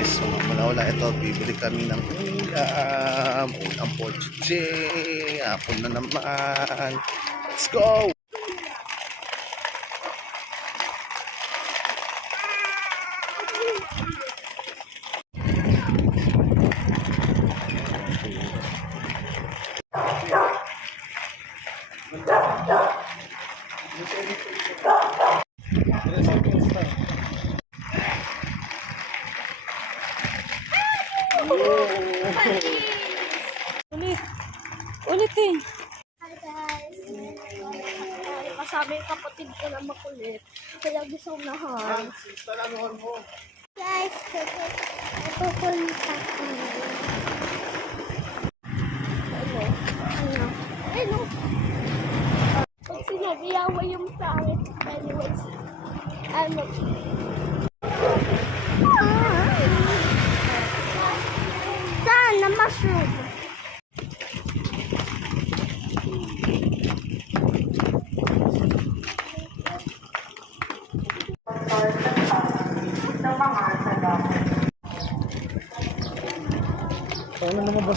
guys, so wala ito, bibili kami ng ulam for today. Hapon na naman, let's go. Ulit eh. Hi guys! Kasama yung kapatid ko na makulit. Kaya gusto kong nahal. Guys, pupunta ko. Ano? Pag sinabiyawa yung pangit. Anyways, ano? Saan na mushroom? Paano naman ba